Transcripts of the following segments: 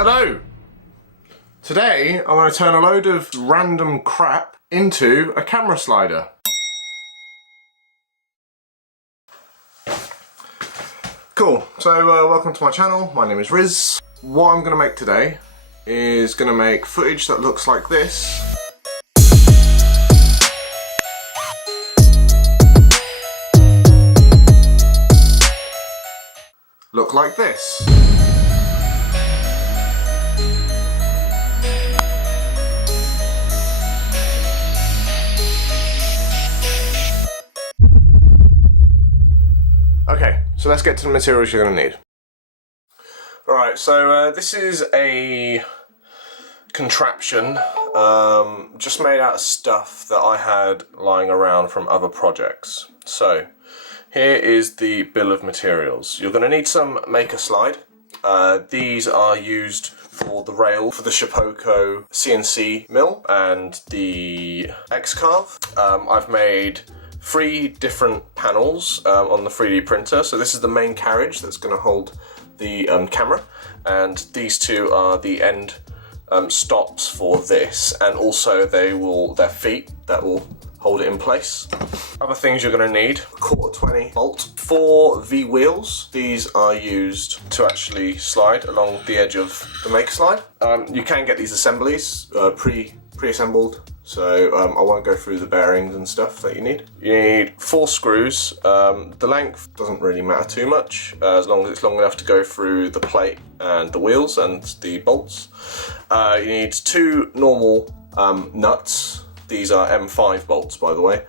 Hello! Today I'm going to turn a load of random crap into a camera slider. Cool, so welcome to my channel, my name is Riz. What I'm going to make today is going to make footage that looks like this. Look like this. Okay, so let's get to the materials you're going to need. Alright, so this is a contraption just made out of stuff that I had lying around from other projects. So, here is the bill of materials. You're going to need some Makerslide. These are used for the rail for the Shapeoko CNC mill and the X-Carve. I've made 3 different panels on the 3D printer. So this is the main carriage that's going to hold the camera, and these two are the end stops for this, and also their feet that will hold it in place. Other things you're going to need: a 1/4-20 bolt, 4 V wheels. These are used to actually slide along the edge of the Makerslide. You can get these assemblies pre-assembled, so I won't go through the bearings and stuff that you need. You need 4 screws. The length doesn't really matter too much, as long as it's long enough to go through the plate and the wheels and the bolts. You need 2 normal nuts. These are M5 bolts, by the way.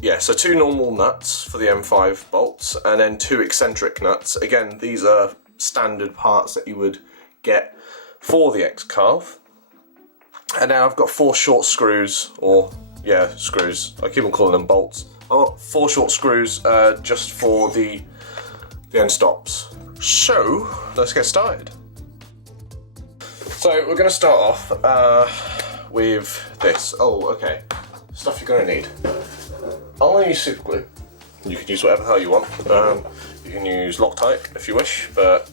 Yeah, so 2 normal nuts for the M5 bolts, and then 2 eccentric nuts. Again, these are standard parts that you would get for the X-Carve. And now I've got 4 short screws, or yeah, screws. I keep on calling them bolts. I've got 4 short screws just for the end stops. So let's get started. So we're going to start off with this. Oh, okay. Stuff you're going to need. I'm going to use super glue. You can use whatever the hell you want. You can use Loctite if you wish, but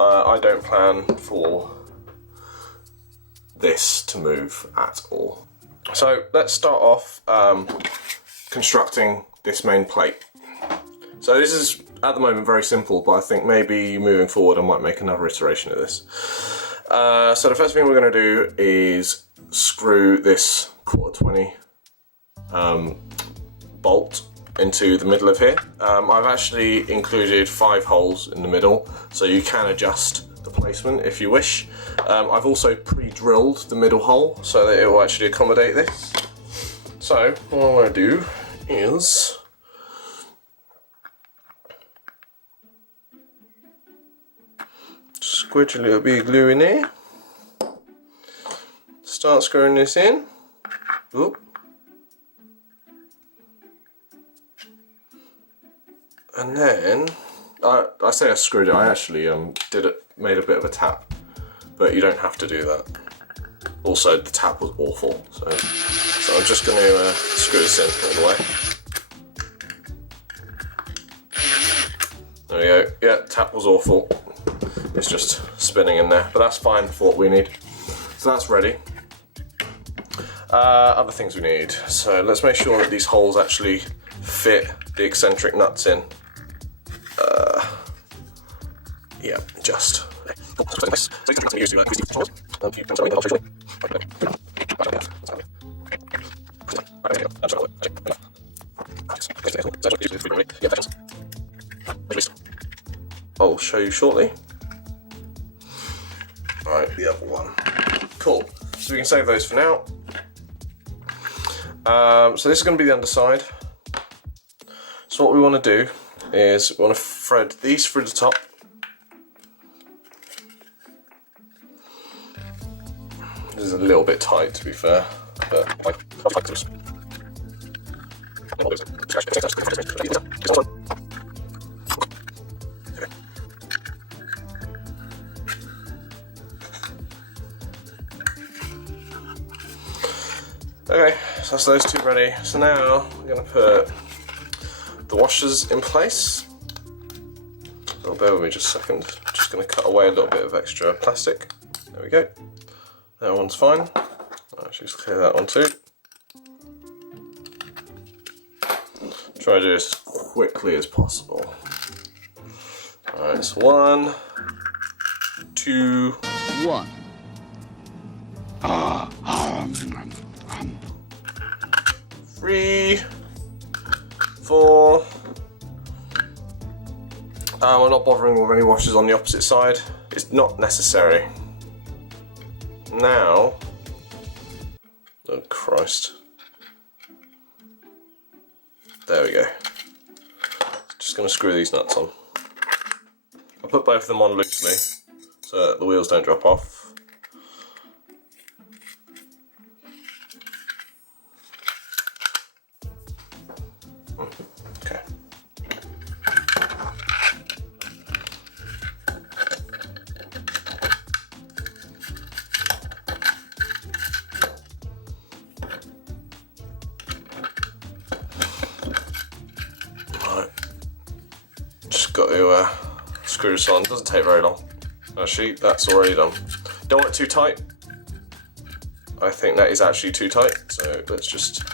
I don't plan for this to move at all. So let's start off constructing this main plate. So this is at the moment very simple, but I think maybe moving forward I might make another iteration of this. So the first thing we're going to do is screw this 1/4-20 bolt into the middle of here. I've actually included 5 holes in the middle, so you can adjust the placement if you wish. I've also pre-drilled the middle hole so that it will actually accommodate this. So what I'm going to do is squidge a little bit of glue in there, start screwing this in. Oop. And then I say I screwed it, I actually made a bit of a tap, but you don't have to do that. Also, the tap was awful, so I'm just going to screw this in all the way. There we go. Yeah, tap was awful. It's just spinning in there, but that's fine for what we need. So that's ready. Other things we need. So let's make sure that these holes actually fit the eccentric nuts in. Yeah, just. I'll show you shortly. Right, the other one. Cool. So we can save those for now. So this is going to be the underside. So what we want to do is we want to thread these through the top. This is a little bit tight, to be fair, but I like this. Okay, so that's those 2 ready. So now we're going to put the washers in place. So bear with me just a second. Just going to cut away a little bit of extra plastic. There we go. That one's fine. I'll just clear that one too. Try to do this as quickly as possible. Alright, so 1, 2, 1. 3, 4. We're not bothering with any washes on the opposite side. It's not necessary. Now, oh Christ. There we go. Just going to screw these nuts on. I'll put both of them on loosely so that the wheels don't drop off. Okay. Right. Just got to screw this on. Doesn't take very long. Actually, that's already done. Don't want it too tight. I think that is actually too tight. So let's just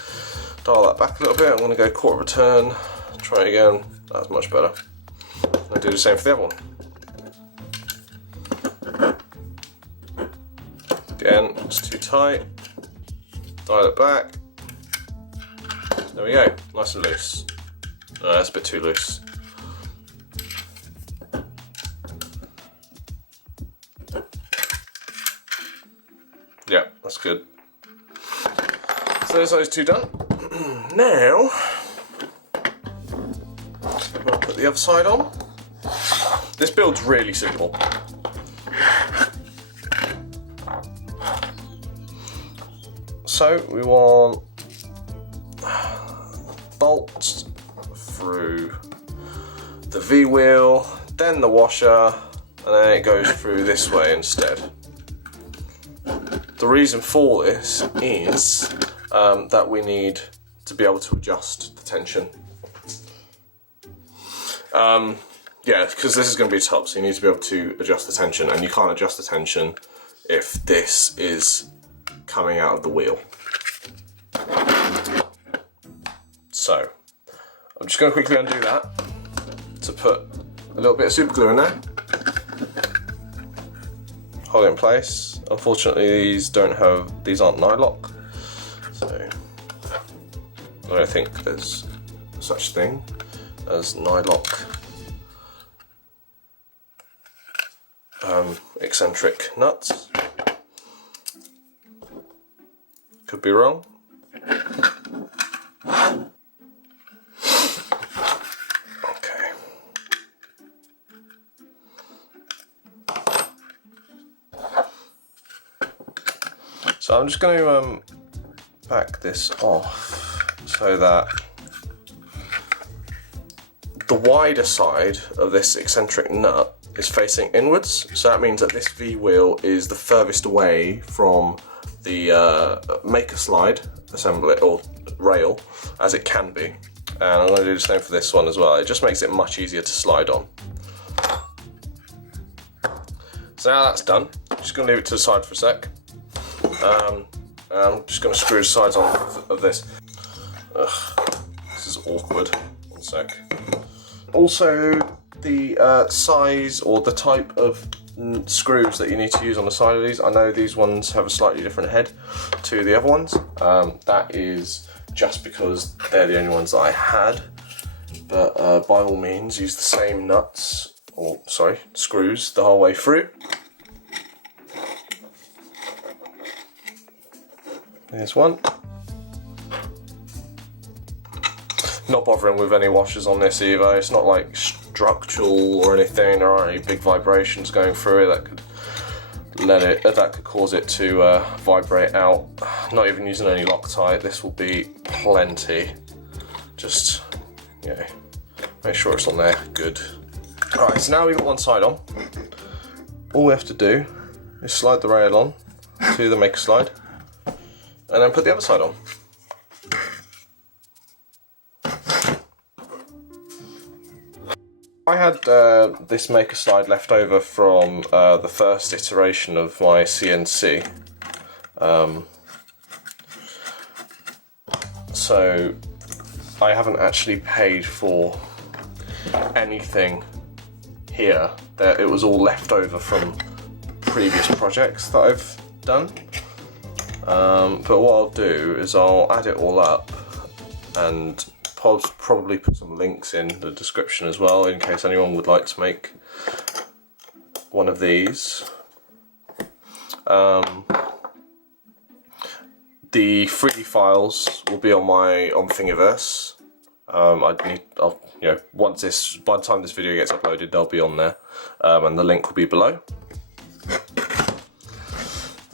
dial that back a little bit. I'm going to go quarter of a turn. Try it again. That's much better. I'll do the same for the other one. Again, it's too tight. Dial it back. There we go. Nice and loose. No, that's a bit too loose. Yeah, that's good. So there's those two done. Now, I'll put the other side on. This build's really simple. So we want bolts through the V-wheel, then the washer, and then it goes through this way instead. The reason for this is that we need to be able to adjust the tension. Yeah, because this is going to be top, so you need to be able to adjust the tension, and you can't adjust the tension if this is coming out of the wheel. So, I'm just going to quickly undo that to put a little bit of super glue in there. Hold it in place. Unfortunately, these aren't nylock, so I don't think there's such thing as nylock eccentric nuts. Could be wrong. Okay. So I'm just going to back this off so that the wider side of this eccentric nut is facing inwards. So that means that this V-wheel is the furthest away from the Makerslide assembly or rail as it can be. And I'm going to do the same for this one as well. It just makes it much easier to slide on. So now that's done, I'm just going to leave it to the side for a sec. I'm just going to screw the sides on of this. Ugh, this is awkward. One sec. Also, the size or the type of screws that you need to use on the side of these. I know these ones have a slightly different head to the other ones. That is just because they're the only ones that I had. But by all means, use the same nuts, or sorry, screws the whole way through. There's one. Not bothering with any washers on this either. It's not like structural or anything. There aren't any big vibrations going through it that could cause it to vibrate out. Not even using any Loctite. This will be plenty. Just make sure it's on there. Good. Alright, so now we've got one side on. All we have to do is slide the rail on to the Makerslide, and then put the other side on. I had this Makerslide left over from the first iteration of my CNC. So I haven't actually paid for anything here. It was all left over from previous projects that I've done. But what I'll do is I'll add it all up and probably put some links in the description as well in case anyone would like to make one of these. The 3D files will be on Thingiverse. By the time this video gets uploaded, they'll be on there, and the link will be below.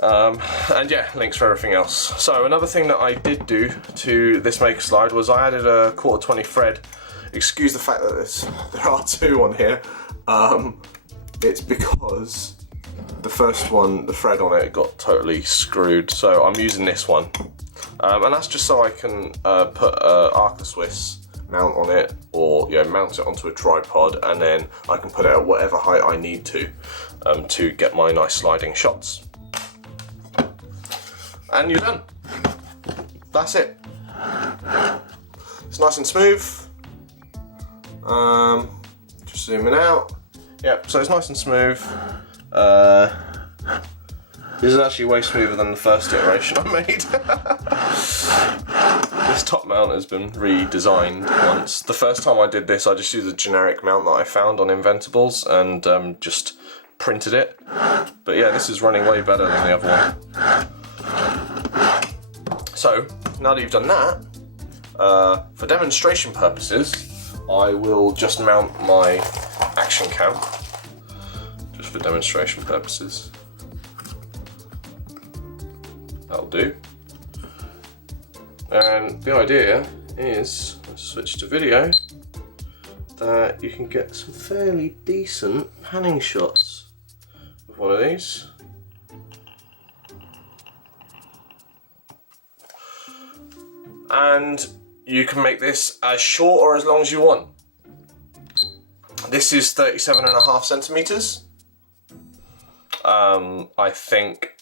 And yeah, links for everything else. So another thing that I did do to this Makerslide was I added a 1/4 thread. Excuse the fact that there are two on here. It's because the first one, the thread on it got totally screwed, so I'm using this one. And that's just so I can put an Arca Swiss mount on it, or mount it onto a tripod, and then I can put it at whatever height I need to get my nice sliding shots. And you're done. That's it. It's nice and smooth. Just zooming out. Yep, so it's nice and smooth. This is actually way smoother than the first iteration I made. This top mount has been redesigned once. The first time I did this, I just used a generic mount that I found on Inventables and just printed it. But yeah, this is running way better than the other one. So, now that you've done that, for demonstration purposes, I will just mount my action cam, just for demonstration purposes. That'll do. And the idea is, let's switch to video, that you can get some fairly decent panning shots with one of these. And you can make this as short or as long as you want. This is 37.5 centimeters. I think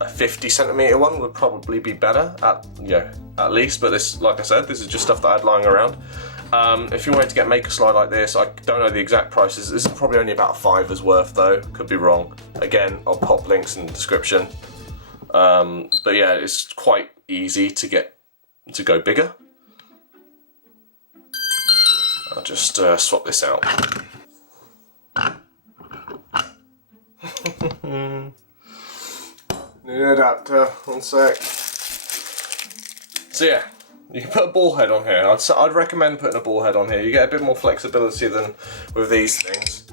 a 50 centimeter one would probably be better at least, but this, like I said, this is just stuff that I had lying around. If you wanted to get Makerslide like this, I don't know the exact prices. This is probably only about $5 worth though, could be wrong. Again, I'll pop links in the description. But yeah, it's quite easy to get to go bigger. I'll just swap this out. Need an adapter, one sec. So yeah, you can put a ball head on here. I'd recommend putting a ball head on here. You get a bit more flexibility than with these things.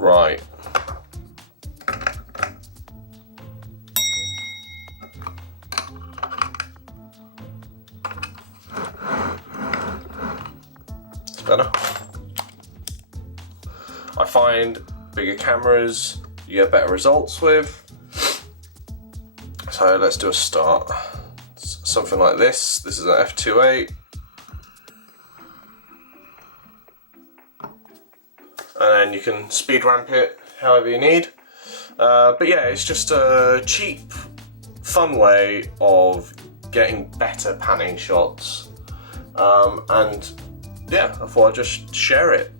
Right. It's better. I find bigger cameras you get better results with. So let's do a start. Something like this. This is an f2.8. And then you can speed ramp it however you need. But yeah, it's just a cheap, fun way of getting better panning shots. And yeah, I thought I'd just share it.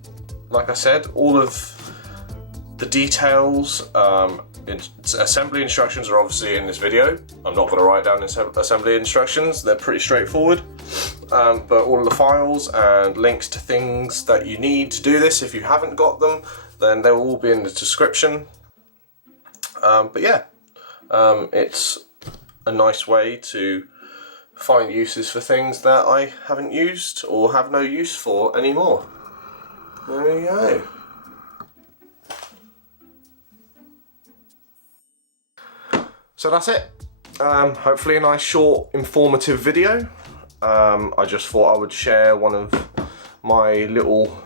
Like I said, all of the details, assembly instructions are obviously in this video. I'm not going to write down assembly instructions, they're pretty straightforward. But all of the files and links to things that you need to do this, if you haven't got them, then they will all be in the description. But yeah, it's a nice way to find uses for things that I haven't used or have no use for anymore. There we go. So that's it. Hopefully a nice short informative video. I just thought I would share one of my little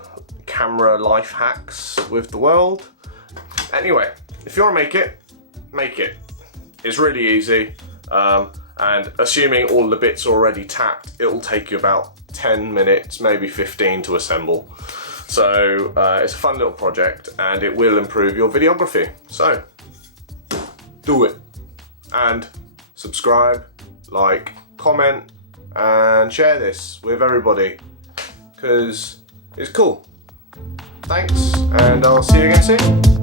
camera life hacks with the world. Anyway, if you want to make it, make it. It's really easy, and assuming all the bits are already tapped, it'll take you about 10 minutes, maybe 15 to assemble. So it's a fun little project and it will improve your videography. So do it. And subscribe, like, comment, and share this with everybody, because it's cool. Thanks, and I'll see you again soon.